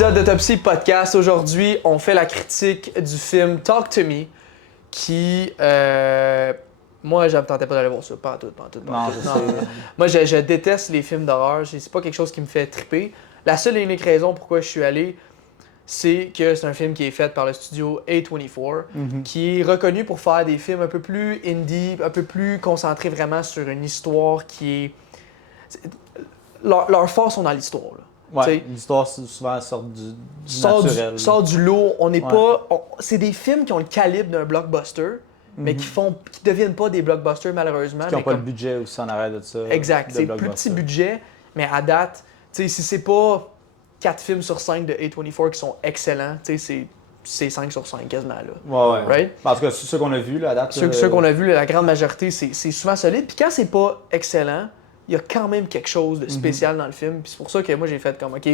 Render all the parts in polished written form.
épisode d'Autopsie Podcast. Aujourd'hui, on fait la critique du film Talk to Me qui, moi, je me tentais pas d'aller voir ça, pas en tout. Non. Moi, je déteste les films d'horreur, c'est pas quelque chose qui me fait triper. La seule et unique raison pourquoi je suis allé, c'est que c'est un film qui est fait par le studio A24, qui est reconnu pour faire des films un peu plus indie, un peu plus concentrés vraiment sur une histoire qui est... Leurs forces sont dans l'histoire, là. Ouais, l'histoire souvent sort du naturel. Sort du lot. On n'est pas. C'est des films qui ont le calibre d'un blockbuster, mais qui deviennent pas des blockbusters malheureusement. Qui n'ont pas le budget aussi en arrière de ça. Exact. C'est plus petit budget, mais à date, si c'est pas 4 films sur 5 de A24 qui sont excellents, c'est 5 sur 5 quasiment là. Ouais. Right? En tout cas, ceux qu'on a vus là, à date. Ceux qu'on a vus, la grande majorité, c'est souvent solide. Puis quand c'est pas excellent, il y a quand même quelque chose de spécial dans le film. Puis c'est pour ça que moi, j'ai fait comme, OK,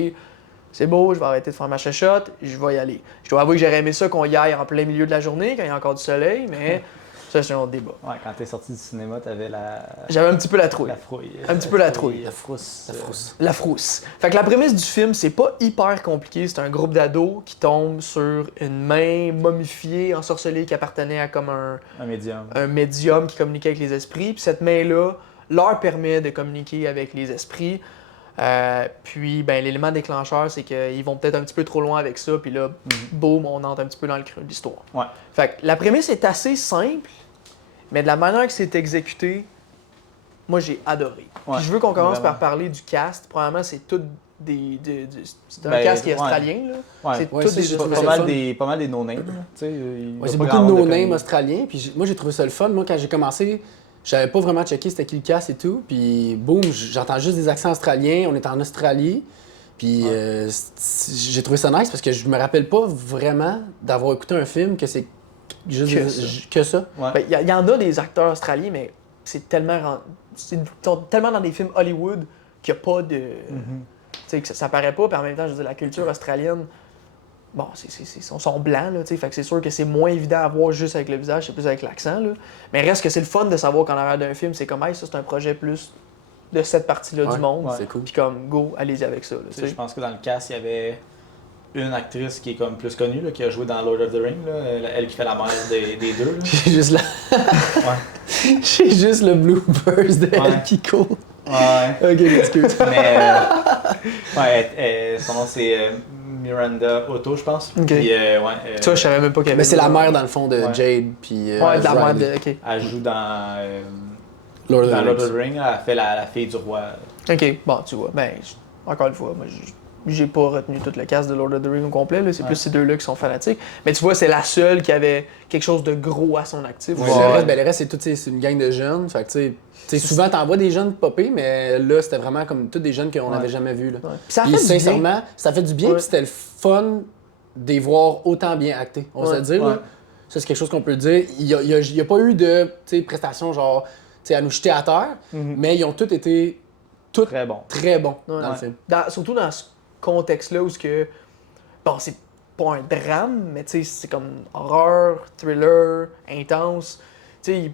c'est beau, je vais arrêter de faire ma chachotte, je vais y aller. Je dois avouer que j'aurais aimé ça qu'on y aille en plein milieu de la journée, quand il y a encore du soleil, mais ça, c'est un autre débat. Ouais, quand t'es sorti du cinéma, t'avais la... J'avais un petit peu la trouille. La frouille. Un petit peu la trouille. La frousse. La frousse. Fait que la prémisse du film, c'est pas hyper compliqué. C'est un groupe d'ados qui tombe sur une main momifiée, ensorcelée, qui appartenait à comme un médium. Un médium qui communiquait avec les esprits. Puis cette main-là leur permet de communiquer avec les esprits. Puis l'élément déclencheur, c'est qu'ils vont peut-être un petit peu trop loin avec ça. Puis là, boum, on entre un petit peu dans le creux de l'histoire. Ouais. Fait que la prémisse est assez simple, mais de la manière que c'est exécuté, moi, j'ai adoré. Ouais, Puis je veux qu'on commence vraiment. par parler du cast. Premièrement, c'est tout c'est un cast qui est australien, là. Ouais. C'est Ouais, tous c'est des juste Australiens. Pas mal des no-names. C'est beaucoup de no-names australiens. Puis moi, j'ai trouvé ça le fun. Moi, quand j'ai commencé, je savais pas vraiment checker c'était qui le cast et tout. Puis boum, j'entends juste des accents australiens. On est en Australie. Puis j'ai trouvé ça nice parce que je me rappelle pas vraiment d'avoir écouté un film que c'est juste que ça. Ouais. Il y en a des acteurs australiens, mais c'est tellement... Ils sont tellement dans des films Hollywood qu'il n'y a pas de... Tu sais, que ça paraît pas, puis en même temps, je veux dire, la culture australienne, bon, ils sont blancs, là, tu sais, fait que c'est sûr que c'est moins évident à voir juste avec le visage, c'est plus avec l'accent, là. Mais reste que c'est le fun de savoir qu'en arrière d'un film, c'est comme, hey, ça, c'est un projet plus de cette partie-là du monde. C'est cool. Puis comme, go, allez-y avec ça, là, tu sais. Je pense que dans le cast, il y avait une actrice qui est comme plus connue, là, qui a joué dans Lord of the Rings, là, elle qui fait la mère des deux. Là. J'ai juste Ouais. J'ai juste le bloopers de elle qui court. Ouais. Ok, excuse. Mais son nom c'est Miranda Otto, je pense. Ok. Puis, Ça, je savais même pas qu'elle avait... Mais c'est la mère dans le fond de Ouais. Jade puis Ouais, de la mère Riley. de... OK. Elle joue dans Lord of the Lord of Rings. the Rings. Elle fait la fille du roi. OK, bon, tu vois, encore une fois, moi, j'ai pas retenu toute le cast de Lord of the Rings au complet, là. C'est plus ces deux-là qui sont fanatiques. Mais tu vois, c'est la seule qui avait quelque chose de gros à son actif. Ouais, le reste, c'est une gang de jeunes. Fait que, tu sais, souvent, t'en vois des jeunes popper, mais là, c'était vraiment comme tous des jeunes qu'on n'avait jamais vus. Là. Ouais. Puis ça Puis fait du bien. sincèrement, ça fait du bien, Ouais. puis c'était le fun de les voir autant bien actés. On va se dire, là. Ça, c'est quelque chose qu'on peut dire. Il y a pas eu de prestations genre à nous jeter à terre, mais ils ont tous été Très bon. très bons Ouais. dans le film. Surtout dans ce contexte-là où bon, c'est pas un drame, mais tu sais, c'est comme horreur, thriller, intense. Tu sais,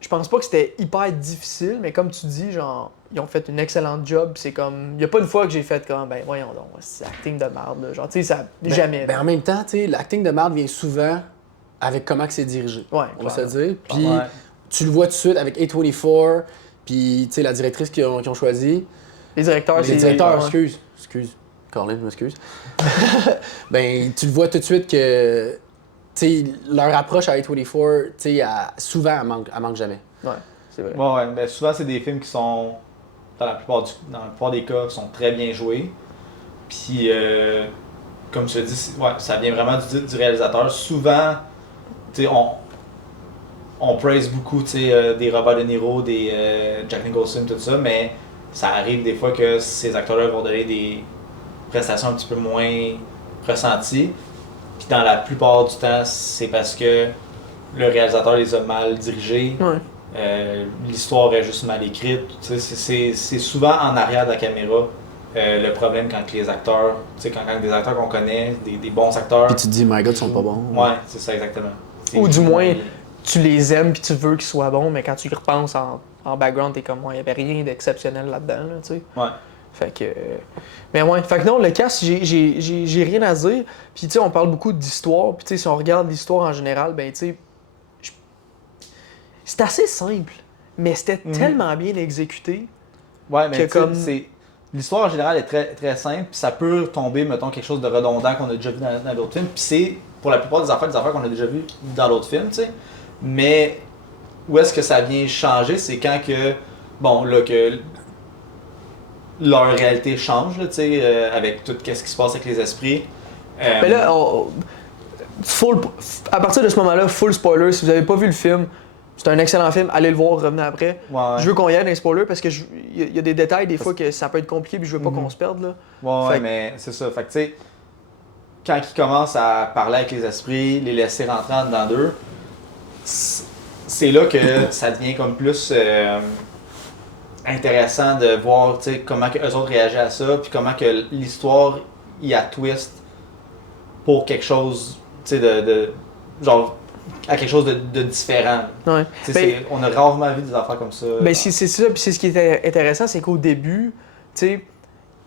je pense pas que c'était hyper difficile, mais comme tu dis, genre, ils ont fait une excellente job. C'est comme, il y a pas une fois que j'ai fait comme, ben voyons donc, c'est acting de merde, là. Genre, tu sais, ça, jamais. Ben, en même temps, l'acting de merde vient souvent avec comment que c'est dirigé. Ouais, On va se clairement. dire. Puis Ouais. tu le vois tout de suite avec A24, puis la directrice qu'ils ont choisie. Les directeurs, Les directeurs, ouais. excuse. Colin, je m'excuse. Ben, tu le vois tout de suite que leur approche à A24, souvent, elle manque jamais. Ouais, c'est vrai. Ouais, ben souvent c'est des films qui sont, dans la plupart des cas, qui sont très bien joués. Puis, comme je te dis, ça vient vraiment du réalisateur. Souvent, on praise beaucoup des Robert De Niro, des Jack Nicholson, tout ça, mais ça arrive des fois que ces acteurs-là vont donner des prestations un petit peu moins ressenties. Puis dans la plupart du temps, c'est parce que le réalisateur les a mal dirigés. Ouais. L'histoire est juste mal écrite. C'est souvent en arrière de la caméra le problème quand les acteurs, quand des acteurs qu'on connaît, des bons acteurs. Puis tu te dis, my god, ils sont pas bons. Ouais, c'est ça exactement. Ou du moins, tu les aimes puis tu veux qu'ils soient bons, mais quand tu y repenses en background, t'es comme, il n'y avait rien d'exceptionnel là-dedans, là, tu sais. Ouais. Fait que. Mais ouais, fait que non, le cast, j'ai rien à dire. Puis tu sais, on parle beaucoup d'histoire. Puis tu sais, si on regarde l'histoire en général, ben tu sais. C'est assez simple, mais c'était tellement bien exécuté. Ouais, mais comme... l'histoire en général est très, très simple, puis ça peut tomber, mettons, quelque chose de redondant qu'on a déjà vu dans d'autres films, puis c'est, pour la plupart des affaires qu'on a déjà vu dans d'autres films, tu sais. Mais où est-ce que ça vient changer, c'est quand que, bon, là, que leur réalité change, là, tu sais, avec tout ce qui se passe avec les esprits. Mais là, à partir de ce moment-là, full spoiler, si vous n'avez pas vu le film, c'est un excellent film, allez le voir, revenez après. Ouais. Je veux qu'on y aille dans les spoilers parce que il y a des détails des fois que ça peut être compliqué puis je veux pas qu'on se perde là. Ouais, mais c'est ça. Fait que tu sais, quand ils commencent à parler avec les esprits, les laisser rentrer en dedans d'eux, c'est là que ça devient comme plus intéressant de voir comment que eux autres réagissent à ça, puis comment que l'histoire y a twist pour quelque chose de genre à quelque chose de différent. Ouais. On a rarement vu des affaires comme ça. Ben c'est ça, puis c'est ce qui est intéressant, c'est qu'au début, tu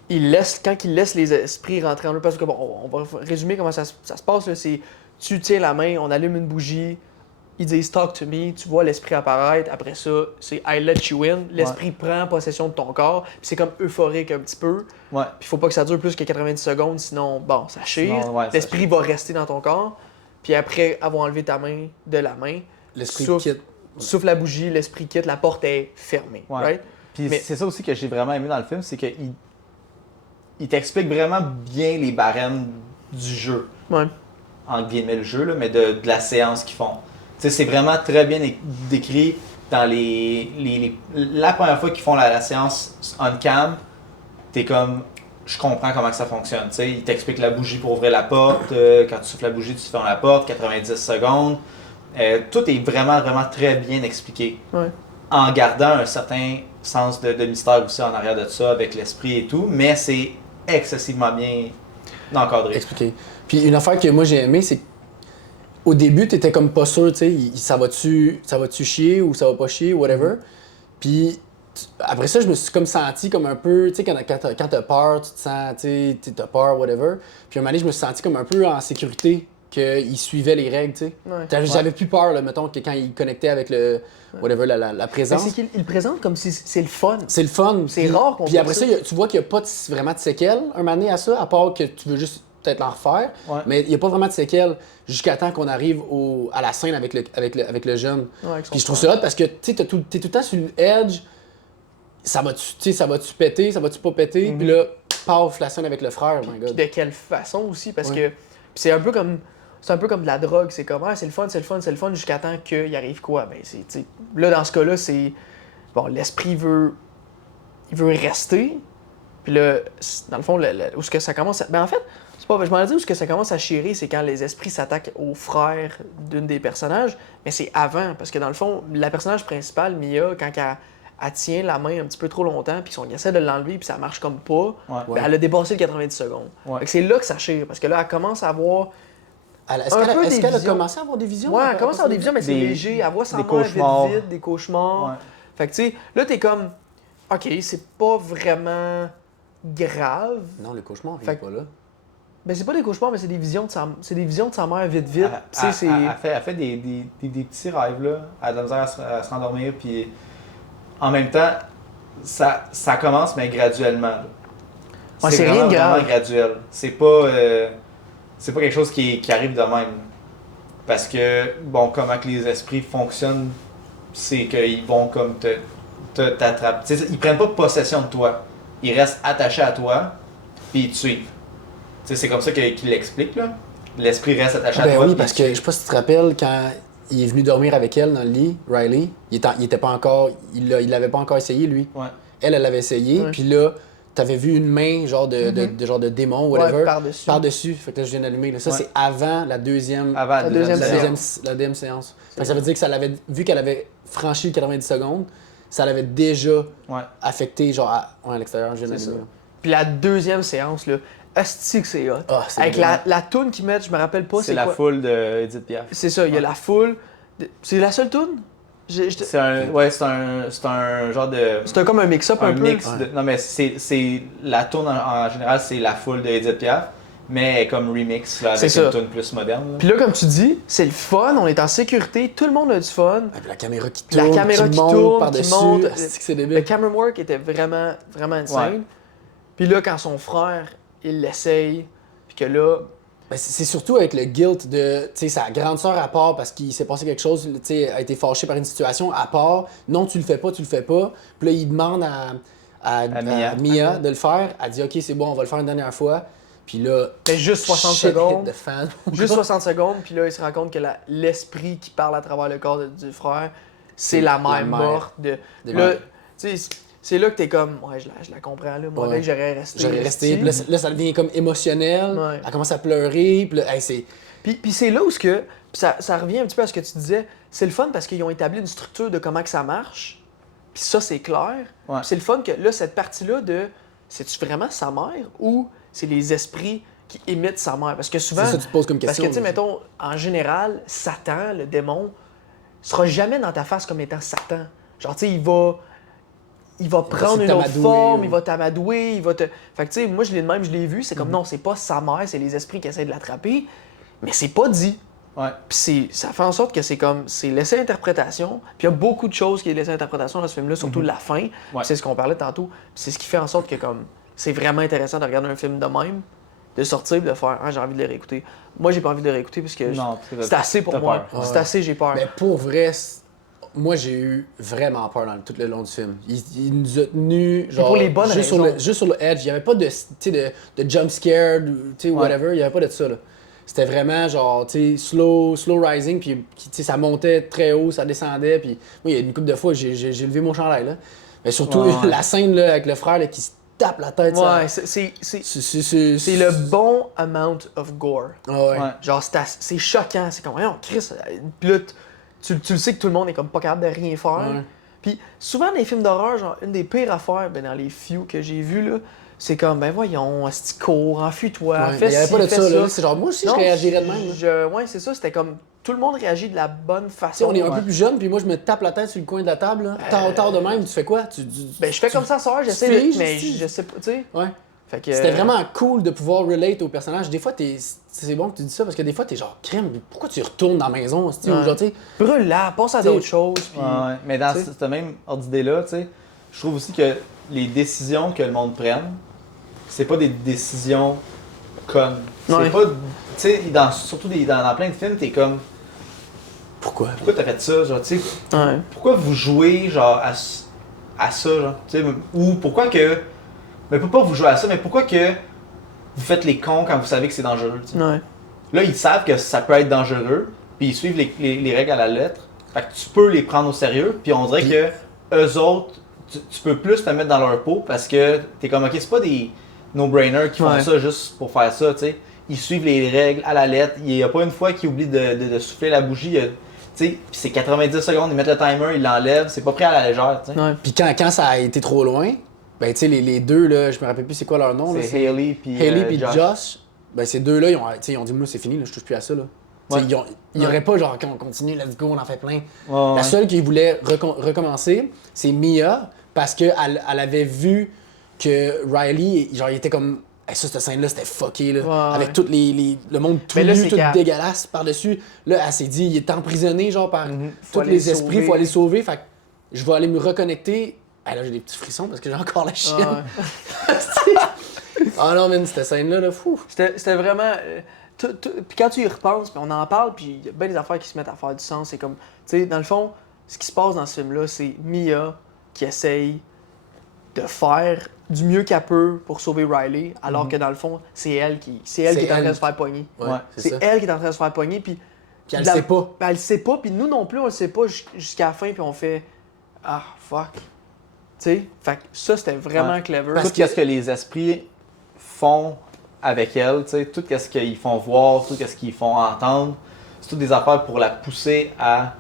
sais, quand il laisse les esprits rentrer en eux, parce que bon, on va résumer comment ça se passe, là, c'est tu tiens la main, on allume une bougie, ils disent talk to me, tu vois l'esprit apparaître, après ça, c'est I let you in, l'esprit prend possession de ton corps, puis c'est comme euphorique un petit peu. Ouais. Puis faut pas que ça dure plus que 90 secondes, sinon bon, ça chire. L'esprit va rester dans ton corps. Puis après avoir enlevé ta main de la main, l'esprit quitte. Souffle la bougie, l'esprit quitte, la porte est fermée. Ouais. Right? Puis c'est ça aussi que j'ai vraiment aimé dans le film, c'est qu'il t'explique vraiment bien les barèmes du jeu. Ouais. En guillemets le jeu, là, mais de la séance qu'ils font. T'sais, c'est vraiment très bien décrit dans la première fois qu'ils font la séance on-cam, t'es comme... Je comprends comment que ça fonctionne. T'sais, il t'explique la bougie pour ouvrir la porte. Quand tu souffles la bougie, tu fermes la porte, 90 secondes. Tout est vraiment, vraiment très bien expliqué. Ouais. En gardant un certain sens de mystère aussi en arrière de ça, avec l'esprit et tout, mais c'est excessivement bien encadré. Expliqué. Puis une affaire que moi j'ai aimé, c'est qu'au début, t'étais comme pas sûr, tu sais, ça va-tu chier ou ça va pas chier, whatever. Puis après ça, je me suis comme senti comme un peu, tu sais, quand t'as peur, tu te sens, tu sais, t'as peur, whatever. Puis à un moment donné, je me suis senti comme un peu en sécurité, qu'il suivait les règles, tu sais. Ouais. J'avais plus peur, là, mettons, que quand il connectait avec le, whatever, la présence. Mais c'est qu'il le présente comme si c'est le fun. C'est le fun. C'est rare qu'on Puis après ça, tu vois qu'il n'y a pas vraiment de séquelles, un moment donné, à ça, à part que tu veux juste peut-être l'en refaire. Ouais. Mais il n'y a pas vraiment de séquelles jusqu'à temps qu'on arrive à la scène avec le jeune. Ouais, puis je trouve ça hot parce que tu t'es tout le temps sur le edge. Ça va-tu péter, ça va-tu pas péter? Puis là, paf, la scène avec le frère, my God. Puis de quelle façon aussi, parce que c'est un peu comme de la drogue. C'est comme, c'est le fun, jusqu'à temps qu'il arrive quoi? Ben, là, dans ce cas-là, c'est... Bon, l'esprit veut rester. Puis là, dans le fond, où est-ce que ça commence à... Ben, en fait, c'est pas... Je m'en dis où est-ce que ça commence à chirer, c'est quand les esprits s'attaquent au frère d'une des personnages. Mais c'est avant, parce que dans le fond, la personnage principale, Mia, quand elle tient la main un petit peu trop longtemps, puis qu'on essaie de l'enlever, puis ça marche comme pas, ben, elle a dépassé le 90 secondes. Ouais. C'est là que ça chire, parce que là, elle commence à avoir... Est-ce qu'elle a commencé à avoir des visions? Ouais, elle commence à avoir des visions, mais c'est léger. Elle voit sa mère vite, des cauchemars. Ouais. Fait que, tu sais, là, t'es comme... OK, c'est pas vraiment grave. Non, le cauchemar Fait n'est pas là. Ben, c'est pas des cauchemars, mais c'est des visions de sa mère vite. Elle fait des petits rêves, là. Elle a de la misère à se rendormir, puis en même temps, ça commence, mais graduellement. Là. Ouais, c'est rien de grave. Vraiment graduel. C'est pas quelque chose qui arrive de même. Parce que, bon, comment que les esprits fonctionnent, c'est qu'ils vont comme t'attraper. Ils prennent pas possession de toi. Ils restent attachés à toi, puis ils te suivent. C'est comme ça qu'il l'explique, là. L'esprit reste attaché à toi. Oui, parce que je sais pas si tu te rappelles, quand il est venu dormir avec elle dans le lit, Riley, il était pas encore. Il l'avait pas encore essayé, lui. Ouais. Elle l'avait essayé, puis là, t'avais vu une main, genre de démon, whatever, par-dessus. Fait que là, je viens d'allumer. Ça, c'est avant la deuxième séance. Fait que ça veut dire que vu qu'elle avait franchi le 90 secondes, ça l'avait déjà affecté, genre, à l'extérieur, je viens d'allumer. Puis la deuxième séance, là, asti que c'est hot. Avec la toune qu'ils mettent, je me rappelle pas c'est la quoi. foule de Edith Piaf. C'est ça, il y a la foule. C'est la seule toune? C'est un genre de... C'était comme un mix-up un peu. Non, mais c'est la tune en général, c'est la foule de Edith Piaf, mais comme remix là, avec une tune plus moderne. Là. Puis là, comme tu dis, c'est le fun, on est en sécurité, tout le monde a du fun. Avec la caméra qui tourne, qui monte par-dessus. C'est débile. Le camera work était vraiment, vraiment insane. Ouais. Puis là, quand son frère, il l'essaye, puis que là... Ben, c'est surtout avec le guilt de, tu sais, sa grande sœur à part parce qu'il s'est passé quelque chose, tu sais, a été fâché par une situation à part. Non, tu le fais pas. Puis là, il demande à Mia de le faire. Elle dit, OK, c'est bon, on va le faire une dernière fois. Puis là, juste 60 secondes. Juste 60 secondes, puis là, il se rend compte que l'esprit qui parle à travers le corps du frère, c'est la mère morte. Là, tu sais, c'est là que t'es comme, ouais, je la comprends, là. Moi, là, j'aurais resté. Puis là, ça devient comme émotionnel. Ouais. Elle commence à pleurer. Puis là, c'est... Puis c'est là où ça revient un petit peu à ce que tu disais. C'est le fun parce qu'ils ont établi une structure de comment que ça marche. Puis ça, c'est clair. Ouais. C'est le fun que là, cette partie-là c'est-tu vraiment sa mère ou c'est les esprits qui imitent sa mère? Parce que souvent... C'est ça que tu te poses comme question. Parce que, tu sais, mettons, en général, Satan, le démon, sera jamais dans ta face comme étant Satan. Genre, tu sais, il va prendre une autre forme, il va t'amadouer, il va te... Fait que tu sais, moi je l'ai vu, c'est comme non, c'est pas sa mère, c'est les esprits qui essaient de l'attraper, mais c'est pas dit. Ouais. Puis ça fait en sorte que c'est laissé à interprétation, puis il y a beaucoup de choses qui est laissé à interprétation dans ce film-là, surtout la fin, c'est ce qu'on parlait tantôt, puis c'est ce qui fait en sorte que comme c'est vraiment intéressant de regarder un film de même, de sortir et de faire j'ai envie de le réécouter. Moi j'ai pas envie de le réécouter parce que c'est assez pour moi, c'est assez, j'ai peur. Mais pour vrai, moi, j'ai eu vraiment peur tout le long du film. Il nous a tenus, genre, pour les bonnes juste sur le edge. Il n'y avait pas de jump scare, whatever. Il n'y avait pas de ça, là. C'était vraiment, genre, slow rising, puis ça montait très haut, ça descendait, puis moi, il y a une couple de fois, j'ai levé mon chandail, là. Mais surtout, la scène, là, avec le frère, là, qui se tape la tête, ouais, c'est le bon amount of gore. Ouais. Genre, c'est choquant, c'est comme, voyons, Chris, puis là, tu le sais que tout le monde est comme pas capable de rien faire. Ouais. Puis souvent dans les films d'horreur, genre une des pires affaires, dans les few que j'ai vus là, c'est comme voyons, asti cours, enfuis-toi, fais il y avait pas de ça là, c'est genre moi aussi je réagirais de même. Ouais, c'est ça, c'était comme tout le monde réagit de la bonne façon. On est un peu plus jeune, puis moi je me tape la tête sur le coin de la table là. Tard de même, tu fais quoi? Je fais comme ça, soeur, j'essaie de mais je sais pas, tu sais. Ouais. C'était vraiment cool de pouvoir relate au personnage. Des fois, c'est bon que tu dis ça parce que des fois, t'es genre, crème, pourquoi tu retournes dans la maison? Genre, brûle là, passe à d'autres choses. Puis, mais dans cette même ordre d'idée-là, je trouve aussi que les décisions que le monde prenne, c'est pas des décisions connes. C'est pas. Tu sais, surtout dans plein de films, t'es comme. Pourquoi t'as fait ça? Genre, tu sais. Pourquoi vous jouez, genre, à ça, genre? Tu sais, ou pourquoi que. Mais pourquoi vous jouez à ça, mais pourquoi que vous faites les cons quand vous savez que c'est dangereux? Ouais. Là, ils savent que ça peut être dangereux, puis ils suivent les règles à la lettre. Fait que tu peux les prendre au sérieux, puis on dirait que eux autres, tu peux plus te mettre dans leur peau parce que t'es comme, ok, c'est pas des no-brainers qui font ça juste pour faire ça, tu sais. Ils suivent les règles à la lettre. Il n'y a pas une fois qu'ils oublient de souffler la bougie. Tu sais, c'est 90 secondes, ils mettent le timer, ils l'enlèvent, c'est pas pris à la légère, tu sais. Ouais. Puis quand ça a été trop loin, ben, tu sais, les deux, là, je me rappelle plus c'est quoi leur nom. C'est Hailey puis Josh. Ben, ces deux-là, ils ont dit, moi, c'est fini, là, je touche plus à ça. Là. Ouais. Il n'y aurait pas, genre, qu'on continue, let's go, on en fait plein. La seule qui voulait recommencer, c'est Mia, parce qu'elle avait vu que Riley, genre, il était comme. Hey, ça, cette scène-là, c'était fucké, là. Avec tout le monde tout nu, tout dégueulasse par-dessus. Là, elle s'est dit, il est emprisonné, genre, par tous les esprits, il faut aller le sauver. Fait que je vais aller me reconnecter. Ah là, j'ai des petits frissons parce que j'ai encore la chienne. Ah non, man, cette scène-là, là, fou. C'était vraiment... Puis quand tu y repenses, puis on en parle, puis il y a bien des affaires qui se mettent à faire du sens. C'est comme, tu sais, dans le fond, ce qui se passe dans ce film-là, c'est Mia qui essaye de faire du mieux qu'elle peut pour sauver Riley, alors que dans le fond, c'est elle qui est en train de se faire pogner. Ouais, c'est elle qui est en train de se faire pogner, puis elle le sait pas. Elle le sait pas, puis nous non plus, on le sait pas jusqu'à la fin, puis on fait « Ah, fuck ». Tu sais, fait que ça, c'était vraiment clever. Tout ce que les esprits font avec elle, tu sais, tout ce qu'ils font voir, tout ce qu'ils font entendre, c'est toutes des affaires pour la pousser à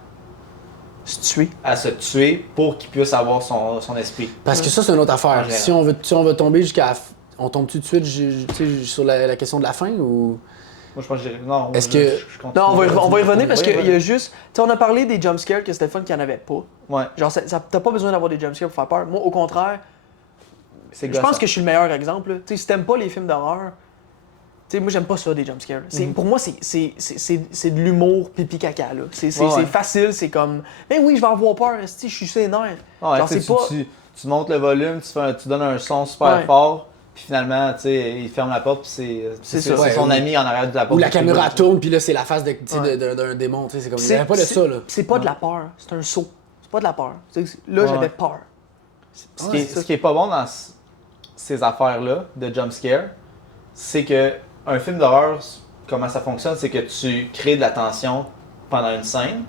se tuer pour qu'il puisse avoir son esprit. Parce que ça, c'est une autre affaire. Si on veut tomber on tombe tout de suite sur la question de la fin ou... Moi, je pense que non. Est-ce que... continue. Non, on va y revenir parce Oui, qu'il y a juste. Tu sais, on a parlé des jumpscares que c'était le fun qu'il n'y en avait pas. Ouais. Genre, t'as pas besoin d'avoir des jumpscares pour faire peur. Moi, au contraire, C'est je pense que je suis le meilleur exemple. Tu sais, si t'aimes pas les films d'horreur, tu sais, moi, j'aime pas ça, des jumpscares. Pour moi, c'est de l'humour pipi-caca, là. C'est facile, c'est comme. Ben oui, je vais avoir peur, je suis sénère. Ouais, Genre, tu, c'est pas. tu montes le volume, tu donnes un son super fort, puis finalement, tu sais, il ferme la porte, puis c'est son ami en arrière de la porte. Ou la caméra tourne, puis là, c'est la face d'un démon, tu sais, c'est comme... Il n'y avait pas de ça, là. C'est pas de la peur, c'est un saut. C'est pas de la peur. Là, j'avais peur. Ce qui est pas bon dans ces affaires-là, de jumpscare, c'est que un film d'horreur, comment ça fonctionne, c'est que tu crées de la tension pendant une scène.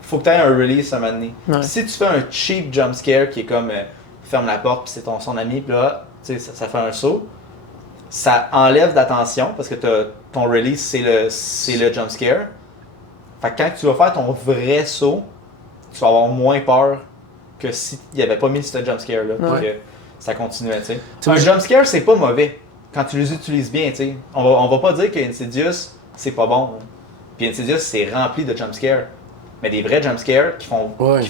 Faut que tu aies un release à un moment donné. Ouais. Si tu fais un cheap jumpscare qui est comme ferme la porte puis c'est son ami, puis là, tu sais, ça fait un saut, ça enlève de la tension parce que ton release, c'est le jumpscare. Fait que quand tu vas faire ton vrai saut, tu vas avoir moins peur que s'il n'y avait pas mis ce jumpscare-là. Ouais. Que ça continuait, tu sais. Un jumpscare, c'est pas mauvais quand tu les utilises bien, tu sais. On va pas dire que Insidious, c'est pas bon. Puis Insidious, c'est rempli de jumpscares. Mais des vrais jumpscares qui font peur.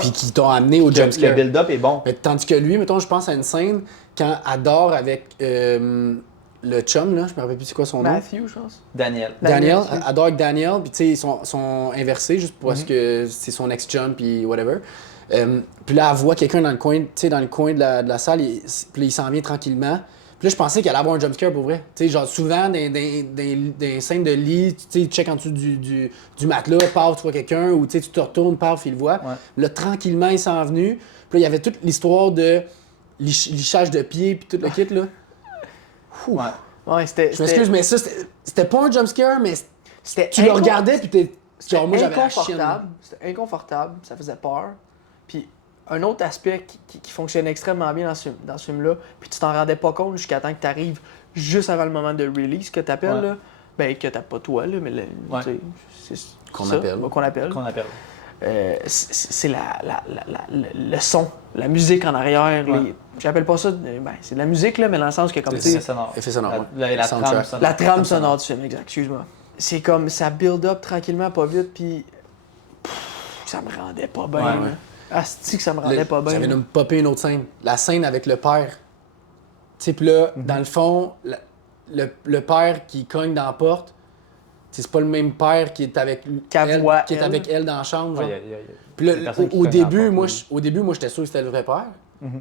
Puis qui t'ont amené au jumpscare. Le build-up est bon. Mais tandis que lui, mettons, je pense à une scène quand elle dort avec le chum, là, je me rappelle plus c'est quoi son nom. Matthew, je pense. Daniel. Daniel, elle dort avec Daniel, puis tu sais, ils sont inversés juste parce que c'est son ex-chum, puis whatever. Puis là, elle voit quelqu'un dans le coin, tu sais, dans le coin de la salle, puis là, il s'en vient tranquillement. Puis là, je pensais qu'elle allait avoir un jumpscare pour vrai. Tu sais, genre souvent, dans des scènes de lit, tu sais, tu check en dessous du matelas, paf, tu vois quelqu'un, ou tu sais, tu te retournes, paf, il le voit. Ouais. Là, tranquillement, il s'en venu. Puis là, il y avait toute l'histoire de lichage de pied, puis tout le kit, là. Ouais. Ouais, c'était. Je m'excuse, mais ça, c'était pas un jumpscare, mais C'était tu le regardais, puis t'es. Genre, moi, j'avais la chienne. C'était inconfortable, ça faisait peur. Puis un autre aspect qui fonctionne extrêmement bien dans ce film-là, puis tu t'en rendais pas compte jusqu'à temps que tu arrives juste avant le moment de release que tu appelles, là. Ben, que t'as pas toi, là, mais c'est Qu'on ça, appelle. Qu'on appelle. C'est le son, la musique en arrière. Ouais. J'appelle pas ça. C'est de la musique, là, mais dans le sens que comme tu sais. Effet sonore. La trame sonore. La trame sonore du film, exact, excuse-moi. C'est comme ça build up tranquillement, pas vite, puis ça me rendait pas bien. Ouais. Asti que ça me rendait pas bien. J'avais de me popper une autre scène. La scène avec le père. Tu sais, puis là, dans le fond, le père qui cogne dans la porte, c'est pas le même père qui est avec elle dans la chambre. Genre. Puis là, au début, moi, j'étais sûr que c'était le vrai père.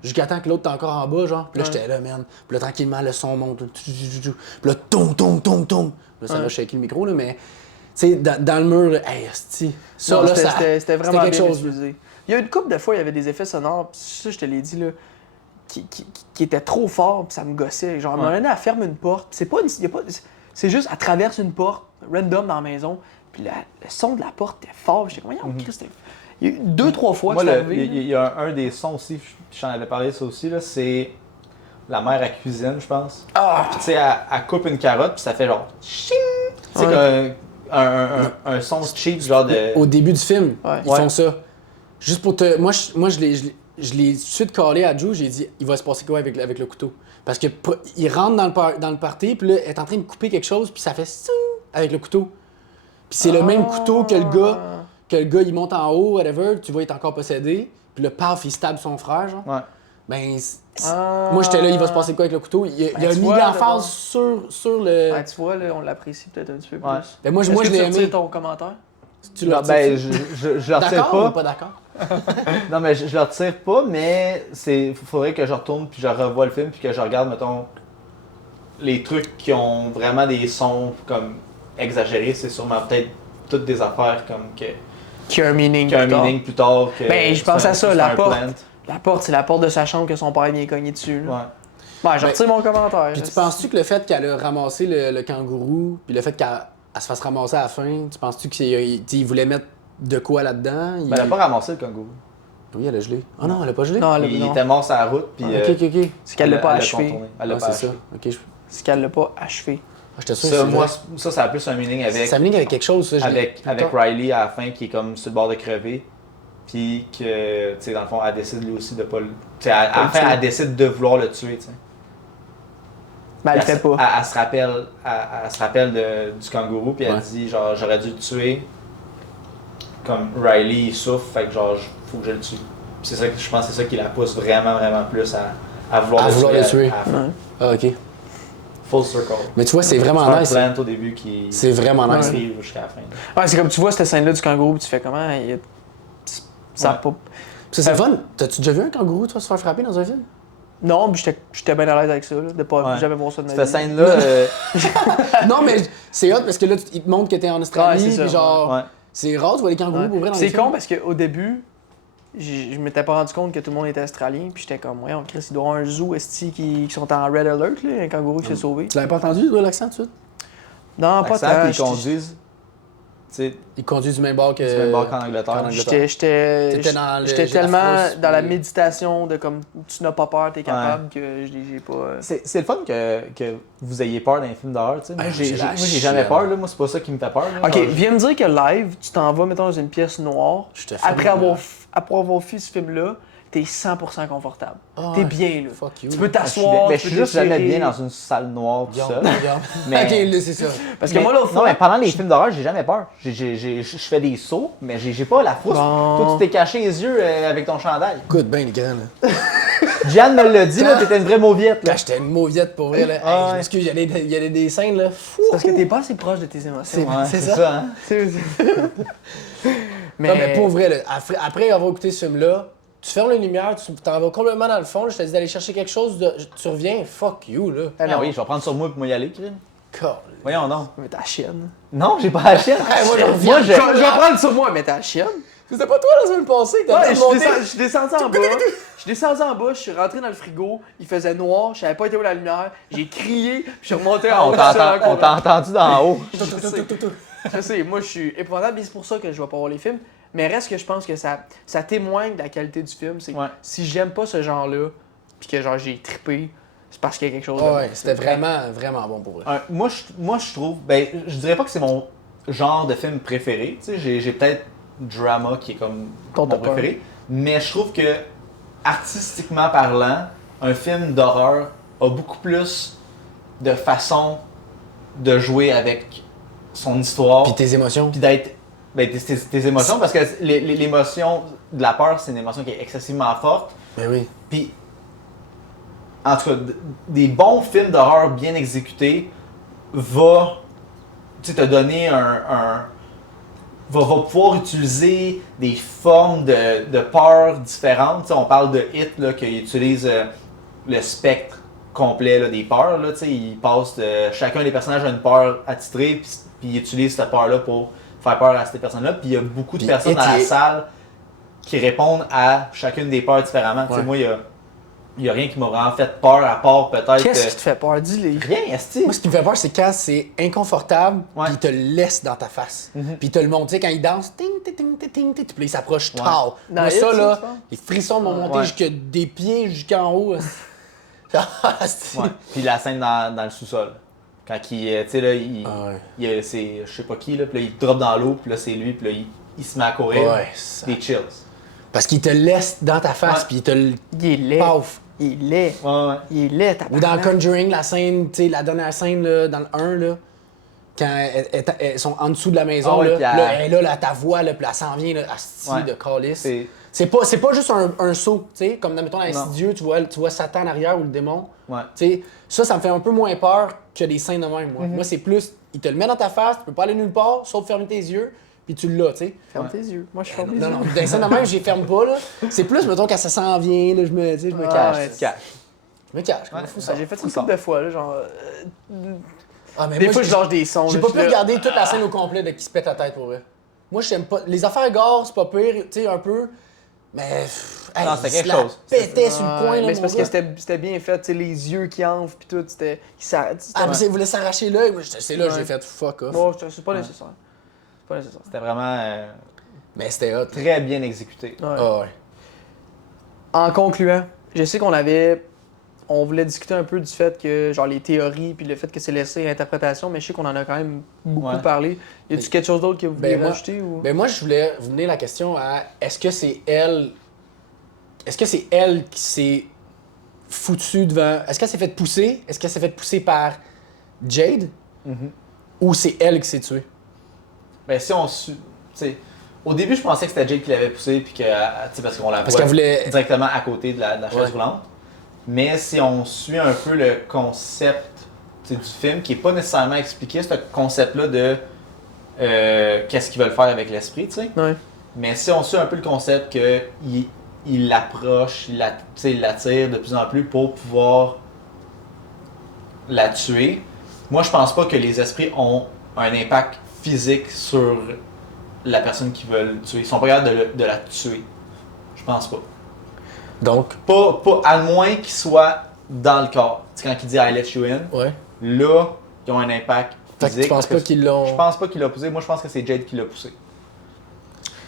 Jusqu'à temps que l'autre était encore en bas, genre. Puis là, j'étais là, man. Puis là, tranquillement, le son monte. Puis là, tom. Là, ça m'a shaké le micro, là, mais... Tu sais, dans le mur, là, hey, asti. Ça, Non, là, c'était vraiment quelque bien chose. utilisé. Il y a une couple de fois, il y avait des effets sonores, pis ça, je te l'ai dit, là, qui étaient trop forts, puis ça me gossait. Genre, à un moment donné, elle ferme une porte, c'est juste, elle traverse une porte, random dans la maison, puis le son de la porte était fort. J'étais comme, voyons, Christ, il y a eu 2-3 fois que c'est arrivé. Il y a un des sons aussi, j'en avais parlé ça aussi, là, c'est la mère à cuisine, je pense. Ah! Puis tu sais, elle coupe une carotte, puis ça fait genre ching! Tu sais, un son cheap, genre de... Au début du film, ils Ouais. font ça. Juste pour te... Moi, je l'ai tout de suite callé à Joe, j'ai dit, il va se passer quoi avec le couteau? Parce que il rentre dans le party, puis là, elle est en train de couper quelque chose, puis ça fait sing avec le couteau. Puis c'est le même couteau que le gars, il monte en haut, whatever, tu vois, il est encore possédé, puis le paf, il stab son frère, genre. Ouais. Ben, moi, j'étais là, il va se passer quoi avec le couteau? Il y a une mise en phase sur le... Ben, tu vois, là, on l'apprécie peut-être un petit peu plus. Ouais. Ben, moi, je Est-ce que l'ai tu aimé. retires ton commentaire? Tu le Ben, retires-tu? je le retire D'accord ou pas. pas d'accord? Non, mais je le retire pas, mais faudrait que je retourne puis je revoie le film puis que je regarde, mettons, les trucs qui ont vraiment des sons comme exagérés. C'est sûrement peut-être toutes des affaires comme Qui a un meaning. qui a un meaning plus tard. Que Ben, je pense c'est à ça, c'est la un porte. plant. La porte, c'est la porte de sa chambre que son père vient cogner dessus. Là. Ouais. Ouais, je retire mon commentaire. Puis tu penses-tu que le fait qu'elle a ramassé le kangourou, puis le fait qu'elle se fasse ramasser à la fin, tu penses-tu qu'il voulait mettre de quoi là-dedans? Ben, elle a pas ramassé le kangourou. Oui, elle a gelé. Ah non, elle a pas gelé? Non, Il non. était mort sur la route puis Ok. C'est qu'elle l'a pas elle achevé. contourné. Elle l'a Ah, pas c'est achevé. ça. Ok, C'est qu'elle l'a pas achevé. j'étais sûr Ça, que moi, ça a plus un meaning avec, ça venait avec quelque chose, ça. avec Riley à la fin qui est comme sur le bord de crever. Puis que, tu sais, dans le fond, elle décide lui aussi de pas le. Tu sais, à la fin, elle décide de vouloir le tuer, tu sais. Mais elle le fait pas. Elle se rappelle du kangourou, puis elle dit genre j'aurais dû le tuer. Comme Riley il souffre, fait que genre faut que je le tue. Puis c'est ça que je pense que c'est ça qui la pousse vraiment plus à vouloir le tuer. À la fin. Ouais. Ah, ok. Full circle. Mais tu vois, c'est vraiment nice. Plant au début qui C'est vraiment nice. arrive jusqu'à la fin. Ouais, c'est comme tu vois cette scène-là du kangourou, puis tu fais comment. Ça a pas. Ça, c'est fun. T'as-tu déjà vu un kangourou, toi, se faire frapper dans un film? Non, puis j'étais bien à l'aise avec ça, là, de pas jamais voir ça de ma Cette vie. scène-là. Non, mais c'est hot parce que là, ils te montrent que t'es en Australie, Ouais, c'est ça, puis genre, Ouais. c'est rare, tu vois les kangourous pour vrai dans les C'est films. con parce qu'au début, je m'étais pas rendu compte que tout le monde était australien, puis j'étais comme, ouais, Chris, il doit y avoir un zoo esti qui sont en red alert, là, un kangourou qui s'est sauvé. Tu l'avais pas entendu, toi, l'accent, tout de suite? Non, pas L'accent, tant. puis ils conduisent. Tu sais, Ils conduisent du même bord que... du même bord qu'en Angleterre. J'étais dans j'étais le- tellement la frousse, dans la puis- méditation de comme tu n'as pas peur, t'es capable que j'ai pas. C'est le fun que vous ayez peur d'un film d'horreur, tu sais. Moi, j'ai la j'ai jamais chienne. peur, là. Moi, c'est pas ça qui me fait peur. Là. Ok, Genre, viens me dire que live, tu t'en vas, mettons, dans une pièce noire, Je te fais après mal. avoir vu ce film-là, t'es 100% confortable. Ah T'es ouais. bien, là. Fuck you. Tu peux je suis t'asseoir, mais tu je peux suis juste jamais t'étirer. bien dans une salle noire, tout Regarde, ça. regarde. Mais- Ok, là, c'est ça. Parce que moi, l'autre Non, fois, mais pendant les films d'horreur, j'ai jamais peur. Je fais des sauts, mais j'ai pas la frousse. Bon. Toi, tu t'es caché les yeux avec ton chandail. Écoute bien, les gars, là. Diane me l'a dit, là, t'étais une vraie mauviette. Là. Là, j'étais une mauviette pour vrai, là. Ah Hey, je ouais. m'excuse, il y a des scènes, là. Fou. parce que t'es pas assez proche de tes émotions. Ouais, c'est c'est ça. ça, hein. Non, mais pour vrai, là, après avoir écouté ce film-là, tu fermes les lumières, tu t'en vas complètement dans le fond, là, je te dis d'aller chercher quelque chose, tu reviens, fuck you, là. Ah Ah non, oui, je vais prendre sur moi pour moi y aller, Crime. Voyons donc. mais ta chienne. Non, j'ai pas la chienne. moi, je reviens. je... Je vais prendre sur moi, mais ta chienne. C'était pas toi la semaine passée que t'as Ouais, monté? je suis descendu en bas. Je suis descendu en bas, je suis rentré dans le frigo, il faisait noir, je savais pas été où la lumière, j'ai crié, puis je suis remonté en haut. On t'a entendu d'en haut. Je sais, moi je suis épouvantable, et c'est pour ça que je vais pas voir les films. Mais reste que je pense que ça témoigne de la qualité du film. C'est que Ouais. si j'aime pas ce genre-là, puis que genre j'ai trippé, c'est parce qu'il y a quelque chose de Ouais, bon. c'était vraiment bon pour vrai. Moi, je trouve, ben, je dirais pas que c'est mon genre de film préféré. Tu sais, j'ai peut-être Drama qui est comme Ton mon top un. préféré. Mais je trouve que, artistiquement parlant, un film d'horreur a beaucoup plus de façon de jouer avec son histoire. Puis tes émotions. Puis d'être. Ben, tes émotions, parce que l'émotion de la peur, c'est une émotion qui est excessivement forte. Ben oui. Puis, en tout cas, des bons films d'horreur bien exécutés va te donner va pouvoir utiliser des formes de peur différentes. T'sais, on parle de Hit là, qui utilise le spectre complet là, des peurs. Là, il passe de chacun des personnages a une peur attitrée, puis il utilise cette peur-là pour faire peur à ces personnes-là. Puis il y a beaucoup de Puis personnes It, dans la il est- salle qui répondent à chacune des peurs différemment. T'sais, Ouais. moi, il y a rien qui m'a vraiment fait peur à part peut-être. Qu'est-ce qui te fait peur? Dis-les. Rien, esti. Moi, ce qui me fait peur, c'est quand c'est inconfortable, Ouais. puis il te laisse dans ta face. Mhm. Puis il te le montre, tu sais, quand il danse, ting, ting, ting, ting, ting, ting, puis il s'approche Ouais. tard. Dans Moi, It, ça, ça, là, tu penses? les frissons m'ont monté Ouais. jusque des pieds jusqu'en haut. Asti. Ouais. Puis la scène dans le sous-sol. Quand tu sais, là, Ah ouais. c'est je sais pas qui, là, puis là, il drop dans l'eau, puis là, c'est lui, puis là, il se met à courir. Ouais, ça- Des chills. Parce qu'il te laisse dans ta face, Ouais. puis il te le Il est laid. paf. Il est laid. Ouais. Il est laid, Ou dans Conjuring, la scène, tu sais, la dernière scène, là, dans le 1, là, quand elles sont en dessous de la maison, Ah ouais, là, puis elle- là, elle est là, ta voix, là, puis elle s'en vient, là, asti Ouais. de calice. C'est. C'est pas juste un saut, tu sais, comme mettons dans Insidieux, tu vois Satan en arrière ou le démon. Ouais. Tu sais, ça me fait un peu moins peur que des scènes de même, moi. Moi, c'est plus, il te le met dans ta face, tu peux pas aller nulle part, sauf fermer tes yeux, puis tu l'as, tu sais. Ferme tes yeux. Moi, je ferme les Non, yeux. non, dans les scènes de même, je les ferme pas, là. C'est plus, mettons, quand ça s'en vient, là, je me, tu sais, je me Ah, cache. ouais. Tu te caches. Je me cache, comment Ouais. fou ça. J'ai fait ça une ça. couple de fois, là, genre. Ah, mais Des moi, fois, je lâche des sons. J'ai là, pas je pu suis là. regarder toute la scène au complet de qui se pète la tête pour vrai. Moi, j'aime pas. Les affaires gore, c'est pas pire, tu sais, un peu. Mais. Hey, Non, c'était il quelque se la chose. pétait sur le Ouais, coin, là. mais c'est parce mon que gars. c'était bien fait, tu sais, les yeux qui enflent, pis tout, c'était. Ah, mais il voulait s'arracher l'œil. Moi, c'est là que Ouais. j'ai fait fuck off. Bon, c'est pas nécessaire. C'est pas nécessaire. C'était vraiment Mais c'était hot. très bien exécuté. Ouais. Ah ouais. En concluant, je sais on voulait discuter un peu du fait que, genre, les théories, puis le fait que c'est laissé à l'interprétation, mais je sais qu'on en a quand même beaucoup Ouais. parlé. Y a-tu quelque chose d'autre que vous voulez moi- rajouter ou? Ben moi, je voulais vous mener la question à est-ce que c'est elle qui s'est foutue devant. Est-ce qu'elle s'est fait pousser? Est-ce qu'elle s'est fait pousser par Jade? Ou c'est elle qui s'est tuée? Ben, si on au début, je pensais que c'était Jade qui l'avait poussé, puis que, parce qu'on la Parce voit qu'elle voulait. directement à côté de la chaise roulante. Mais si on suit un peu le concept du film, qui n'est pas nécessairement expliqué, ce concept-là de qu'est-ce qu'ils veulent faire avec l'esprit, tu sais. Ouais. Mais si on suit un peu le concept qu'il l'approche, il l'attire de plus en plus pour pouvoir la tuer, moi je pense pas que les esprits ont un impact physique sur la personne qu'ils veulent tuer. Ils sont pas capables de la tuer. Je pense pas. Donc. Pas à moins qu'ils soient dans le corps. Tu sais, quand il dit I let you in, Ouais. là, ils ont un impact Fait que physique. tu penses pas qu'ils l'ont. Je pense pas qu'il l'a poussé. Moi, je pense que c'est Jade qui l'a poussé.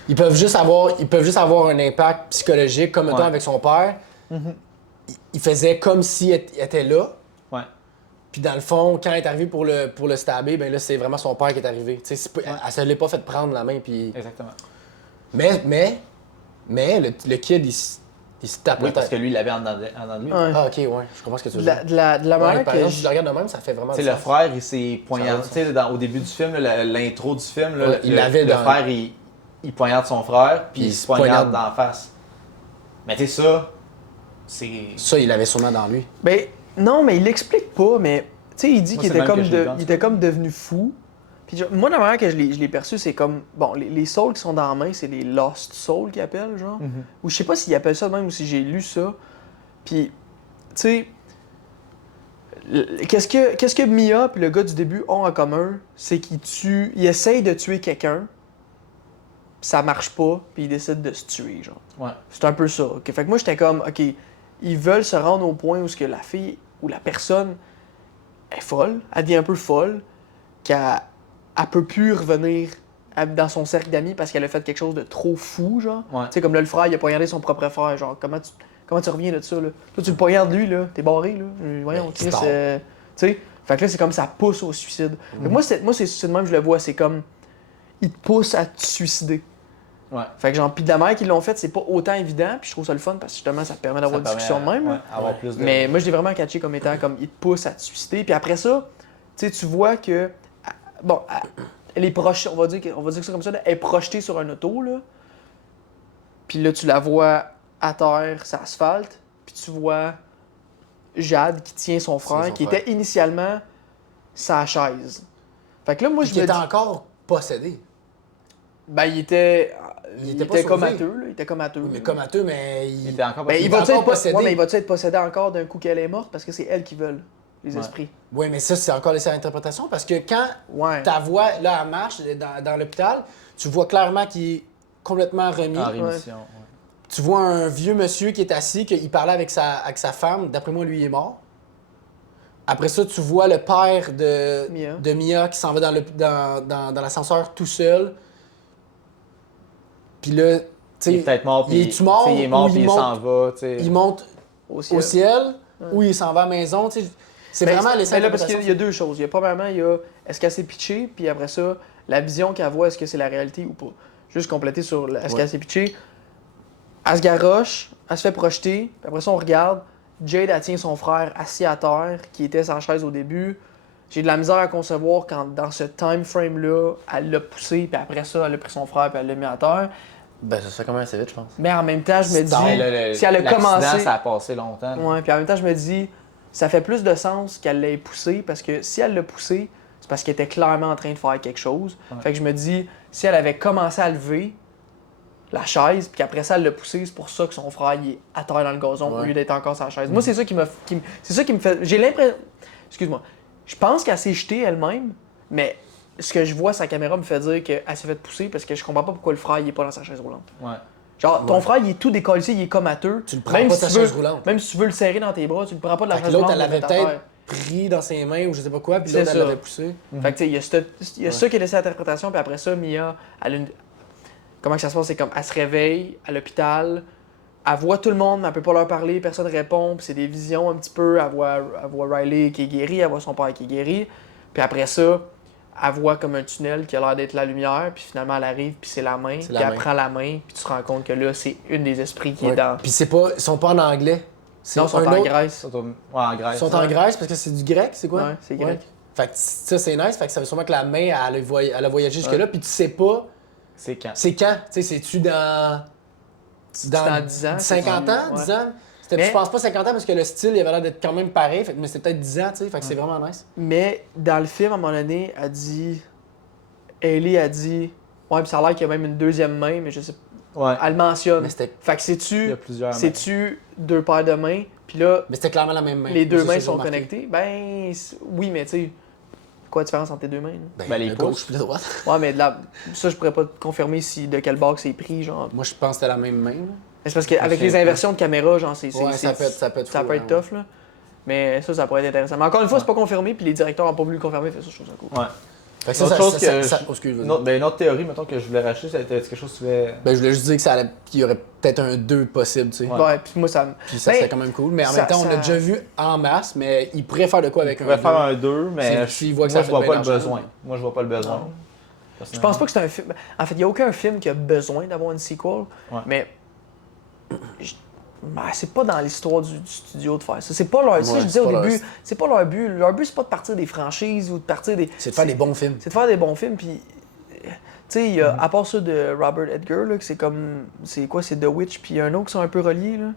Ils peuvent juste avoir un impact psychologique, comme mettons Ouais. avec son père. Il faisait comme s'il était là. Ouais. Puis dans le fond, quand elle est arrivée pour le stabber, ben là, c'est vraiment son père qui est arrivé. Tu sais, elle se l'est pas fait prendre la main. Puis... Exactement. Mais le kid, il se tape Oui, la parce tête. que lui, il l'avait en dedans de lui. Ouais. Ah, ok, ouais. Je comprends ce que tu veux De dire. la Ouais, manière par que exemple, si je le regarde de même, ça fait vraiment Tu sais, du le sens. frère, il s'est poignardé. Ça Tu sais, au début du film, là, l'intro du film, là, Ouais, il l'avait le dans- frère, il poignarde son frère, puis Il il se se poignarde poignarde. dans la face. Mais tu sais, ça, c'est. Ça, il l'avait sûrement dans lui. Ben, non, mais il l'explique pas, mais tu sais, il dit Moi, qu'il c'est était, le même que je l'ai vu, il était comme devenu fou. Puis moi, la manière que je l'ai perçu, c'est comme, bon, les souls qui sont dans la main, c'est les Lost Souls qu'ils appellent, genre. Ou je sais pas s'ils appellent ça de même ou si j'ai lu ça. Puis, tu sais, qu'est-ce que Mia et le gars du début ont en commun, c'est ils essayent de tuer quelqu'un, pis ça marche pas, puis ils décident de se tuer, genre. Ouais. C'est un peu ça. Ok, fait que moi, j'étais comme, ok, ils veulent se rendre au point où ce que la fille ou la personne est folle, elle devient un peu folle, qu'elle peut plus revenir dans son cercle d'amis parce qu'elle a fait quelque chose de trop fou, genre. Ouais. Tu sais, comme là, le frère, il a poignardé son propre frère, genre, comment tu reviens de ça, là? Toi, tu le poignardes lui, là, t'es barré, là. Voyons, c'est Chris, tard. tu sais. Fait que là, c'est comme ça pousse au suicide. Fait que moi, c'est de même que je le vois, c'est comme, il te pousse à te suicider. Ouais. Fait que genre, pis de la manière qu'ils l'ont fait, c'est pas autant évident, puis je trouve ça le fun parce que justement, ça te permet d'avoir une discussion de même. Ouais, là. avoir plus de. Mais moi, je l'ai vraiment catché comme étant comme il te pousse à te suicider. Puis après ça, tu sais, tu vois que. Bon, elle est projetée, on va dire ça comme ça, là, elle est projetée sur un auto, là. Puis là, tu la vois à terre, sur l'asphalte. Puis tu vois Jade qui tient son frère, son qui frère. était initialement sa chaise. Fait que là, moi, Puis je il me était dis. encore possédé. Ben, il était était pas sauvé. comateux, là. Il était comateux. Mais comateux, mais Il était encore Ben, il il va va-tu encore être possédé. Ouais, mais il va-tu être possédé encore d'un coup qu'elle est morte? Parce que c'est elle qui veulent, les Ouais. esprits. Oui, mais ça, c'est encore laissé à l'interprétation parce que quand Ouais. ta voix, là, elle marche dans l'hôpital, tu vois clairement qu'il est complètement remis. en rémission. Ouais. Tu vois un vieux monsieur qui est assis, qu'il parlait avec sa femme. D'après moi, lui, il est mort. Après ça, tu vois le père de Mia qui s'en va dans l'ascenseur tout seul. Puis là, tu sais, Il est peut-être mort, puis il est-tu mort il est mort, ou puis il s'en va, tu sais. il monte Au au ciel ou il s'en va à la maison. Tu sais. C'est Ben, vraiment laissé à là, parce l'interprétation. qu'il y a deux choses. Il y a premièrement, il y a est-ce qu'elle s'est pitchée, puis après ça, la vision qu'elle voit, est-ce que c'est la réalité ou pas. Juste compléter sur est-ce qu'elle s'est pitchée. Elle se garoche, elle se fait projeter, puis après ça, on regarde. Jade, elle tient son frère assis à terre, qui était sa chaise au début. J'ai de la misère à concevoir quand, dans ce time frame-là, elle l'a poussé, puis après ça, elle a pris son frère, puis elle l'a mis à terre. Ben, ça se fait quand même assez vite, je pense. Mais en même temps, je me dis, si elle a l'accident, commencé. ça a passé longtemps. là. Ouais, puis en même temps, je me dis, ça fait plus de sens qu'elle l'ait poussé, parce que si elle l'a poussé, c'est parce qu'elle était clairement en train de faire quelque chose. Ouais. Fait que je me dis, si elle avait commencé à lever la chaise, puis qu'après ça, elle l'a poussé, c'est pour ça que son frère il est à terre dans le gazon au Ouais. lieu d'être encore sur la chaise. Moi, c'est ça c'est ça qui me fait. J'ai l'impression. Excuse-moi. Je pense qu'elle s'est jetée elle-même, mais ce que je vois, sa caméra me fait dire qu'elle s'est fait pousser parce que je comprends pas pourquoi le frère il est pas dans sa chaise roulante. Ouais. Genre, ton frère, il est tout décollé, il est comateux. Tu le prends pas de ta si tu veux- chaise roulante. Même si tu veux le serrer dans tes bras, tu le prends pas de la Fait que chaise l'autre, roulante. elle l'avait le mettre à peut-être pris dans ses mains ou je sais pas quoi, puis C'est l'autre, elle ça. l'avait poussé. Fait que tu sais, il y a ça qui est laissé à l'interprétation, puis après ça, Mia, elle a une. Comment que ça se passe? C'est comme, elle se réveille à l'hôpital, elle voit tout le monde, mais elle peut pas leur parler, personne répond, puis c'est des visions un petit peu. Elle voit Riley qui est guéri, elle voit son père qui est guéri, puis après ça, elle voit comme un tunnel qui a l'air d'être la lumière, puis finalement elle arrive, puis c'est la main, C'est puis la elle main. prend la main, puis tu te rends compte que là, c'est une des esprits qui Ouais. est dans. Puis ils sont pas en anglais. C'est Non, ils sont un en autre- Grèce. Ouais, en Grèce. Ils sont en Grèce parce que c'est du grec, c'est quoi? Ouais, c'est grec. Fait que ça, c'est nice. Fait que ça veut sûrement que la main, elle a voyagé jusque-là, puis tu sais pas C'est quand? c'est quand. Tu sais, c'est-tu dans dans 10 ans, 50 ans, ouais. 10 ans? Mais- Je pense pas 50 ans parce que le style, il avait l'air d'être quand même pareil, mais c'était peut-être 10 ans, tu sais. Fait que c'est vraiment nice. Mais dans le film, à un moment donné, Ellie a dit, ouais, puis ça a l'air qu'il y a même une deuxième main, mais je sais pas. Ouais. Elle le mentionne. Mais c'était Fait que Il y c'est-tu a plusieurs. c'est-tu deux paires de mains, puis là, clairement la même main. les deux Moi, ça, mains j'ai sont remarqué. connectées? Ben, oui, mais tu sais, quoi la différence entre tes deux mains? Là? Ben, les la pouces. gauche puis la droite. Ouais, mais ça, je pourrais pas te confirmer de quel bord que c'est pris, genre. Moi, je pense que c'était la même main. là. Mais c'est parce qu'avec les inversions de caméra, genre, Ouais, ça peut être ça fou, peut être ouais, tough, là. Mais ça pourrait être intéressant. Mais encore une fois, c'est pas confirmé, puis les directeurs ont pas voulu le confirmer, fait ça, je trouve ça cool. Ouais. Fait que ça, Autre ça, chose ça, que ça- je- oh, excuse, vas-y. Une autre théorie, mettons, que je voulais racheter, c'était quelque chose que tu voulais. Ben, je voulais juste dire que qu'il y aurait peut-être un 2 possible, tu sais. Ouais. Ouais, puis moi, ça me. Puis ça Ben, serait quand même cool. Mais en ça- même temps, on l'a ça- déjà vu en masse, mais il pourrait faire de quoi avec On un pourrait 2. faire un 2, mais S'il voit que moi, ça je fait vois bien pas le d'argent. besoin. Moi, je vois pas le besoin. Non. Je pense pas que c'est un film. En fait, il n'y a aucun film qui a besoin d'avoir une sequel, Ouais. mais. C'est pas dans l'histoire du studio de faire ça. C'est pas leur. Ça, Ouais, je disais c'est au pas début, leur- c'est pas leur but. Leur but, c'est pas de partir des franchises ou de partir des. C'est de faire des bons films. C'est de faire des bons films, puis. Tu sais, il y a, à part ceux de Robert Edgar, là, que c'est comme. C'est quoi? C'est The Witch, puis il y a un autre qui sont un peu reliés, là.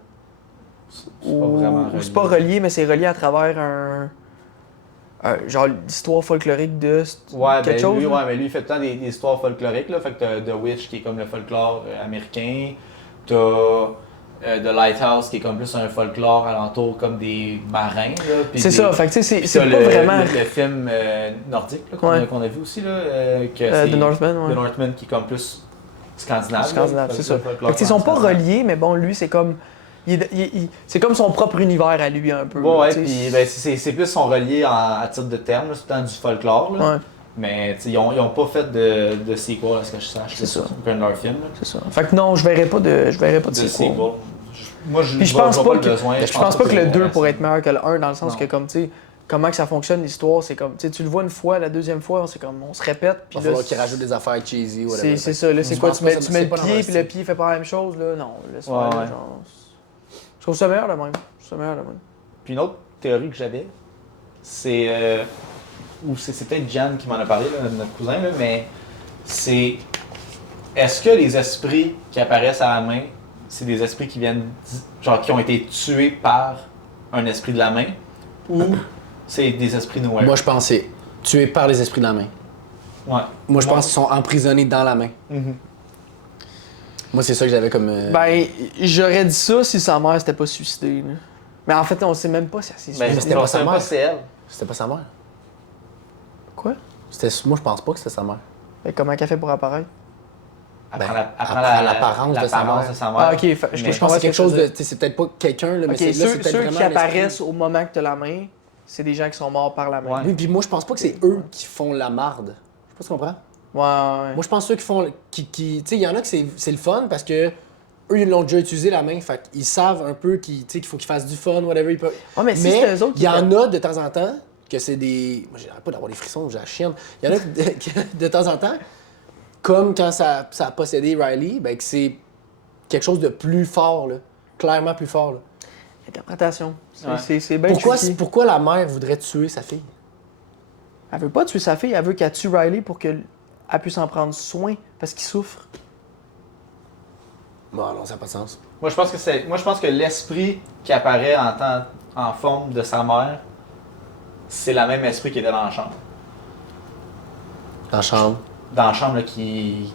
C'est pas vraiment Ou c'est pas relié, mais c'est relié à travers genre l'histoire folklorique de Ouais, quelque ben, chose. lui, là. ouais, mais lui, il fait tout le temps des histoires folkloriques. Là. Fait que t'as The Witch, qui est comme le folklore américain. T'as The Lighthouse, qui est comme plus un folklore alentour comme des marins. Là, puis C'est des- ça, fait que tu sais, puis c'est t'as pas vraiment. le film nordique là, qu'on Ouais. qu'on a vu aussi. Là, que c'est The Northman, ouais. The Northman, qui est comme plus scandinave. Scandinave, là, c'est le ça. folklore Fait que, ils sont pas scandinave. reliés, mais bon, lui, c'est comme. C'est comme son propre univers à lui, un peu. Ouais, là, ouais, tu sais. puis ben, c'est plus sont reliés à titre de terme, là, c'est tout le temps du folklore. Là. Ouais, Mais t'sais, ils ont pas fait de sequel, à ce que je sache. C'est ça. Aucun de leurs films. Là. c'est ça. Fait que non, je verrais pas de De sequel. sequel. Moi, Puis je pense pas le que, besoin. je pense pas que le 2 intéressant. pourrait être meilleur que le 1, dans le sens Non. que, comme, tu sais, comment que ça fonctionne, l'histoire, c'est comme, tu sais, tu le vois une fois, la deuxième fois, c'est comme, on se répète, Il puis va là, falloir qu'il rajoute des affaires cheesy ou whatever. c'est ça, là, c'est Je quoi, pense tu pas mets, ça- tu mets c'est le pas dans pied, leur puis le style. pied fait pas la même chose, là, non, laisse Ouais, faire, là, ouais. genre, je trouve ça meilleur de même, je trouve ça meilleur de même. Puis une autre théorie que j'avais, c'est. Ou c'est peut-être Jan qui m'en a parlé, là, notre cousin, là, mais c'est. Est-ce que les esprits qui apparaissent à la main, c'est des esprits qui viennent. Genre qui ont été tués par un esprit de la main, ou c'est des esprits noirs? Moi, je pense que c'est tué par les esprits de la main. Ouais. Moi, je pense qu'ils sont emprisonnés dans la main. Mhm. Moi, c'est ça que j'avais comme. Ben, j'aurais dit ça si sa mère s'était pas suicidée, là. Mais en fait, on sait même pas si elle s'est Ben, suicidée. c'était pas on sa sait mère. pas c'est elle. C'était pas sa mère. Quoi? Moi, je pense pas que c'était sa mère. Mais comment qu'elle fait pour apparaître? Elle Ben, prend elle prend l'apparence de sa mère. de sa mère. Ah, ok, Mais Je pense que c'est comprends quelque ce chose tu de. veux Tu sais, c'est peut-être pas quelqu'un, là, mais Ok, c'est là, c'est peut-être ceux vraiment qui un esprit. apparaissent au moment que t'as la main, c'est des gens qui sont morts par la main. Ouais. Oui, puis moi, je pense pas que c'est eux qui font la marde. Je sais pas si tu comprends. Ouais. Moi, je pense ceux qui font. Tu sais, il y en a que c'est le fun parce que eux, ils l'ont déjà utilisé la main. Fait qu'ils savent un peu qu'il faut qu'ils fassent du fun, whatever. Ouais, mais si c'était eux autres il y qui en a de temps en temps que c'est des. Moi, j'arrête pas d'avoir des frissons, j'ai la chienne. Il y en a de temps en temps, comme quand ça a possédé Riley, ben que c'est quelque chose de plus fort, là. Clairement plus fort, là. Interprétation. Ouais. C'est bien tricky. Pourquoi la mère voudrait tuer sa fille? Elle veut pas tuer sa fille, elle veut qu'elle tue Riley pour qu'elle puisse en prendre soin parce qu'il souffre. Bon, non, ça n'a pas de sens. Moi, je pense que l'esprit qui apparaît en forme de sa mère, c'est le même esprit qui était dans la chambre. Dans la chambre. Dans la chambre, là, qui.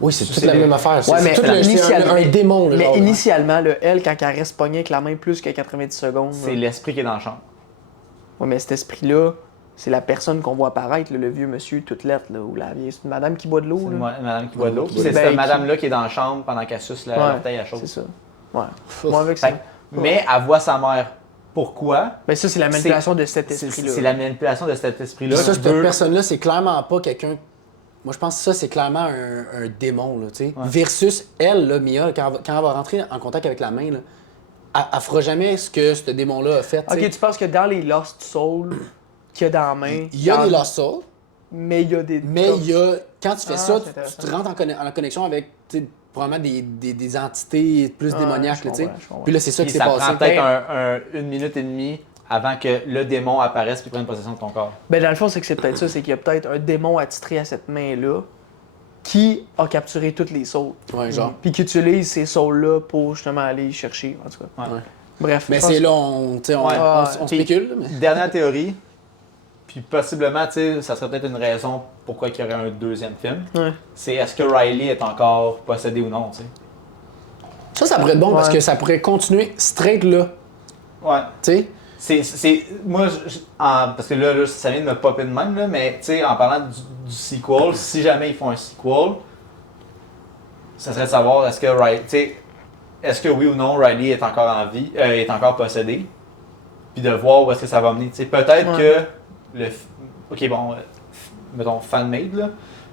Oui, c'est C'est toute la le- même affaire. Ouais, mais c'est tout initialement- un démon, là, Mais genre, initialement, là, elle, quand elle reste pognée avec la main plus que 90 secondes, C'est là, l'esprit qui est dans la chambre. ouais, mais cet esprit-là, c'est la personne qu'on voit apparaître, là, le vieux monsieur toute lettre, là, ou la vieille, c'est une madame qui boit de l'eau. C'est là. une madame qui boit de l'eau. Ben, Puis c'est qui- cette madame-là qui est dans la chambre pendant qu'elle suce l'orteil à C'est chose. ça. Ouais. Moi, avec ça. Fait que- Mais elle voit sa mère. Pourquoi? Ben, ça, c'est la manipulation de cet esprit-là. C'est la manipulation de cet esprit-là. Ça, qui cette veut- personne-là, c'est clairement pas quelqu'un. Moi, je pense que ça, c'est clairement un démon, là, tu sais. Ouais. Versus elle, là, Mia, quand elle va rentrer en contact avec la main, là, elle fera jamais ce que ce démon-là a fait, tu sais. Ok, tu penses que dans les Lost Souls qu'il y a dans la main, Il y a dans- des Lost Souls, Mais il y a des. Mais il y a, quand tu fais ça, c'est tu intéressant. te rentres en connexion avec probablement des entités plus démoniaques. je Là, tu sais. comprends, je comprends. Puis là, c'est ça Puis qui s'est ça passé. prend peut-être une minute et demie avant que le démon apparaisse puis prenne possession de ton corps. Ben, dans le fond, c'est que c'est peut-être ça, c'est qu'il y a peut-être un démon attitré à cette main-là qui a capturé toutes les saules. Ouais, genre. Puis qui utilise ces saules-là pour justement aller chercher, en tout cas. Ouais. Ouais. Bref. Mais je pense- c'est là, on Ouais. spécule. Mais... Dernière théorie, puis possiblement, tu sais, ça serait peut-être une raison pourquoi il y aurait un deuxième film. Ouais. C'est est-ce que Riley est encore possédé ou non, tu sais. Ça pourrait être bon parce Ouais. que ça pourrait continuer straight là. Ouais. Tu sais? Moi, parce que là, ça vient de me popper de même, là, mais tu sais, en parlant du sequel, si jamais ils font un sequel, ça serait de savoir est-ce que Riley, tu sais, est-ce que oui ou non Riley est encore en vie, est encore possédé, puis de voir où est-ce que ça va mener. Tu sais, peut-être Ouais. que ok bon, mettons fan-made là,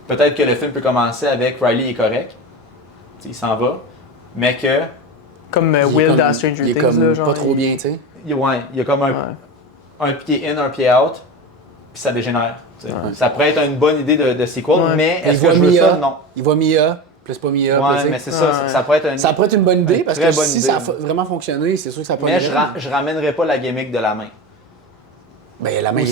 peut-être que le film peut commencer avec Riley est correct, tu sais, il s'en va, mais que Comme Il est Will comme- dans Stranger il est Things. comme là, genre, pas trop bien, tu sais. il y a comme Ouais. un pied in, un pied out, puis ça dégénère. Tu sais. Ouais. Ça pourrait être une bonne idée de sequel, Ouais. mais Il est-ce que voit je veux ça? Mia. Non. Il voit Mia, plus pas Mia. Ouais, tu sais. mais c'est ça, Ouais. ça pourrait être une... Ça pourrait être une bonne idée Une parce très que bonne si idée. ça a vraiment fonctionné, c'est sûr que ça peut Mais je ramènerais pas la gimmick de la main. Ben la main, Aussi.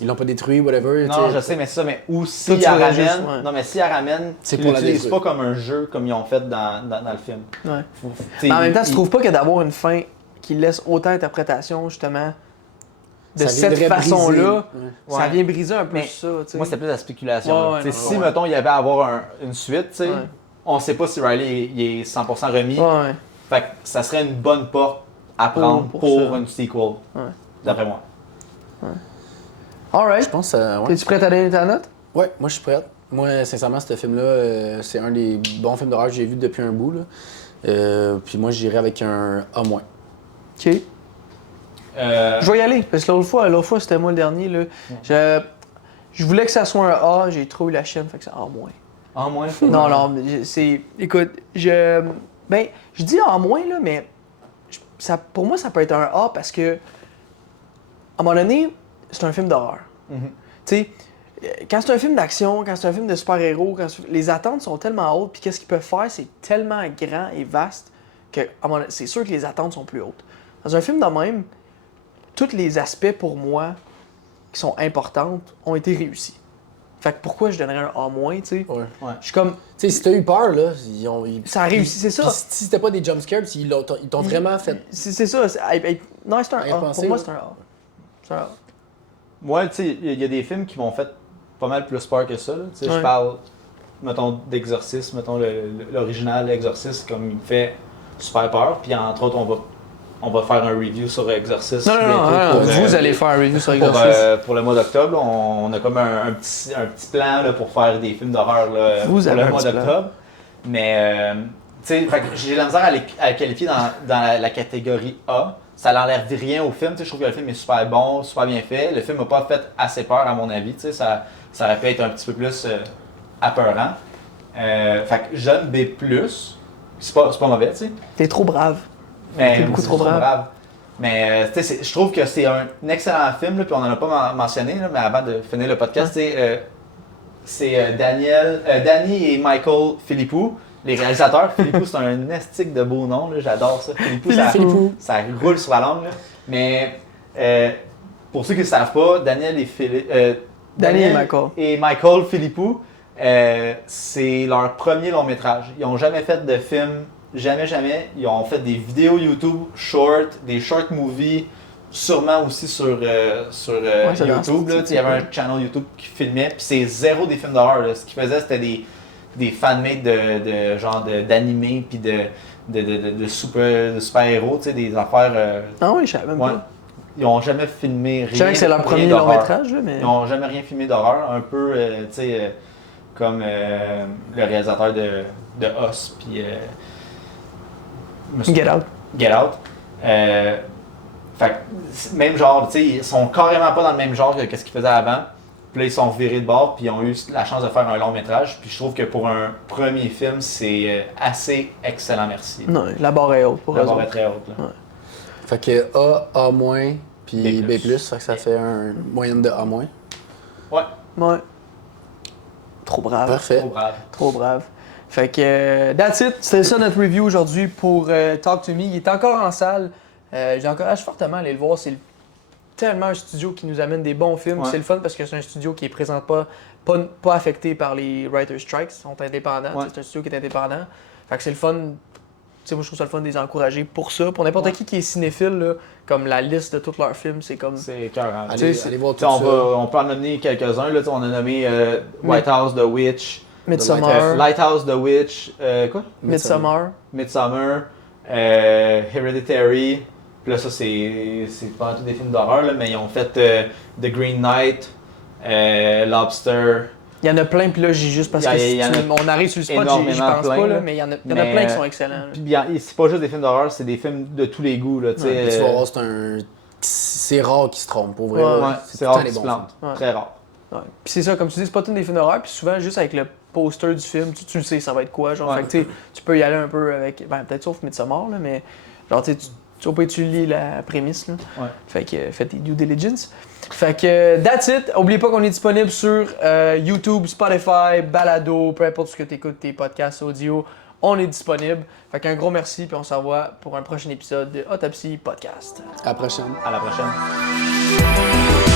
ils l'ont pas détruit, whatever. Non, tu sais. je sais, mais c'est ça, mais ou si Toi, tu elle voudrais ramène... juste, ouais. Non, mais si elle ramène, C'est ils pour la l'utilisent détruire. pas comme un jeu comme ils ont fait dans le film. Ouais. T'sais, Mais en même temps, tu ils- trouves pas que d'avoir une fin qui laisse autant d'interprétation, justement, de Ça cette viendrait façon-là, briser. Ouais. ça Ouais. vient briser un peu Mais ça. tu sais. Moi, c'était plus la spéculation. Ouais, là. ouais, T'sais, non, si, ouais. mettons, il y avait à avoir une suite, tu sais, Ouais. on sait pas si Riley il est 100% remis. Ouais. Fait que ça serait une bonne porte à prendre Pour pour ça. une sequel, Ouais. d'après moi. Alright. Je pense ouais. T'es-tu prêt à donner ta note? Ouais, moi je suis prête. Moi, sincèrement, ce film-là, c'est un des bons films d'horreur que j'ai vu depuis un bout. Là. Puis moi, j'irais avec un A-. Ok. Euh, Je vais y aller, parce que l'autre fois c'était moi le dernier. Là. Je voulais que ça soit un A, j'ai trop eu la chienne, fait que c'est A-. En moins. Non, mais c'est. Écoute, ben, je dis A-, là, mais pour moi, ça peut être un A parce que, à un moment donné, c'est un film d'horreur. Mhm. Tu sais, quand c'est un film d'action, quand c'est un film de super-héros, les attentes sont tellement hautes, puis qu'est-ce qu'ils peuvent faire, c'est tellement grand et vaste que c'est sûr que les attentes sont plus hautes. Dans un film de même, tous les aspects pour moi qui sont importants ont été réussis. Fait que pourquoi je donnerais un A-, tu sais? Ouais. Ouais. Je suis comme, Tu sais, si t'as eu peur, là, ça a réussi, c'est ça. Puis si c'était pas des jumpscares, ils t'ont vraiment fait. C'est ça. Non, c'est un Rien A. pensé, Pour moi, là. c'est un A. C'est un A. Moi, tu sais, il y a des films qui m'ont fait pas mal plus peur que ça. Là. Tu sais, Ouais. Je parle, mettons, d'Exorciste, mettons, l'original Exorcist, comme il me fait super peur. Puis entre autres, on va faire un review sur Exorcist. Non, bientôt pour, vous allez faire un review sur pour, Exorcist. pour le mois d'octobre. On a comme un petit plan là, pour faire des films d'horreur là, Vous pour avez le un mois petit plan. d'octobre. Mais, tu sais, fait que j'ai la misère à le qualifier dans la catégorie A. Ça n'enlève rien au film. Tu sais, je trouve que le film est super bon, super bien fait. Le film m'a pas fait assez peur, à mon avis. Tu sais, ça aurait pu être un petit peu plus apeurant. Fait que jeune B+, c'est pas mauvais, tu sais. T'es trop brave. Mais T'es beaucoup c'est trop brave. Mais tu sais, je trouve que c'est un excellent film, là, puis on n'en a pas mentionné, là, mais avant de finir le podcast, tu sais, c'est Danny et Michael Philippou, les réalisateurs. Philippou, c'est un estique de beau nom, là, j'adore ça. Philippou. Ça roule sur la langue. Là. Mais pour ceux qui ne savent pas, Danny et Michael Philippou, c'est leur premier long métrage. Ils n'ont jamais fait de film, jamais. Ils ont fait des vidéos YouTube short, des short movies, sûrement aussi sur ça doit YouTube. Là. être Il y avait un channel YouTube qui filmait, puis c'est zéro des films d'horreur. Là. Ce qu'ils faisaient, c'était des fanmates de genre d'animés, puis de super-héros, tu sais, des affaires. Ah oui, je savais même Ouais. pas. Ils n'ont jamais filmé rien. Je savais que c'est leur rien premier long d'horreur. métrage, là, mais. Ils n'ont jamais rien filmé d'horreur, un peu, tu sais, comme le réalisateur de Us, puis Get Out. Get Out. Fait que, même genre, tu sais, ils sont carrément pas dans le même genre que ce qu'ils faisaient avant. Puis là, ils sont virés de bord, puis ils ont eu la chance de faire un long métrage. Puis je trouve que pour un premier film, c'est assez excellent, merci. Non, la barre est haute pour La eux barre est autres. très haute. Là. Ouais. Fait que A-, puis B+. B+, fait que ça fait une moyenne de A-. Ouais. Ouais. Trop brave. Parfait. Trop brave. Trop brave. Fait que, that's it. C'était ça notre review aujourd'hui pour Talk to Me. Il est encore en salle. J'encourage fortement à aller le voir. C'est tellement un studio qui nous amène des bons films. Ouais. C'est le fun parce que c'est un studio qui est présente pas affecté par les writer strikes. Ils sont indépendants. Ouais. C'est un studio qui est indépendant. Fait que c'est le fun. Moi, je trouve ça le fun de les encourager pour ça. Pour n'importe Ouais. qui est cinéphile, là, comme la liste de tous leurs films, c'est comme. C'est écœurant. Allez voir tout T'sais, ça. on peut en nommer quelques-uns. Là, on a nommé White House, The Witch, Midsommar. Lighthouse, The Witch, quoi? Midsommar. Midsommar, Hereditary. Puis là, ça, c'est pas tous des films d'horreur, là, mais ils ont fait The Green Knight, Lobster. Il y en a plein, puis là, j'ai juste parce on arrive sur le spot, j'y pense plein, pas, là, là. mais il y en a plein qui sont excellents. là. Puis bien, c'est pas juste des films d'horreur, c'est des films de tous les goûts. Là, Puis tu vas voir, c'est rare qu'ils se trompent, pour vrai. Ouais, là. ouais, c'est c'est tout le temps rare les qu'ils se bons plantent. films. Ouais. Très rare. Ouais. Puis c'est ça, comme tu dis, c'est pas tous des films d'horreur, puis souvent, juste avec le poster du film, tu le sais, ça va être quoi. Genre, Ouais. fait que, tu sais, tu peux y aller un peu avec, ben, peut-être sauf Midsommar, là, mais genre, tu lis la prémisse. Là. Ouais. Fait que faites tes due diligence. Fait que that's it. Oubliez pas qu'on est disponible sur YouTube, Spotify, Balado, peu importe ce que tu écoutes, tes podcasts audio, on est disponible. Fait qu'un gros merci, puis on se revoit pour un prochain épisode de Autopsie Podcast. À la prochaine. À la prochaine.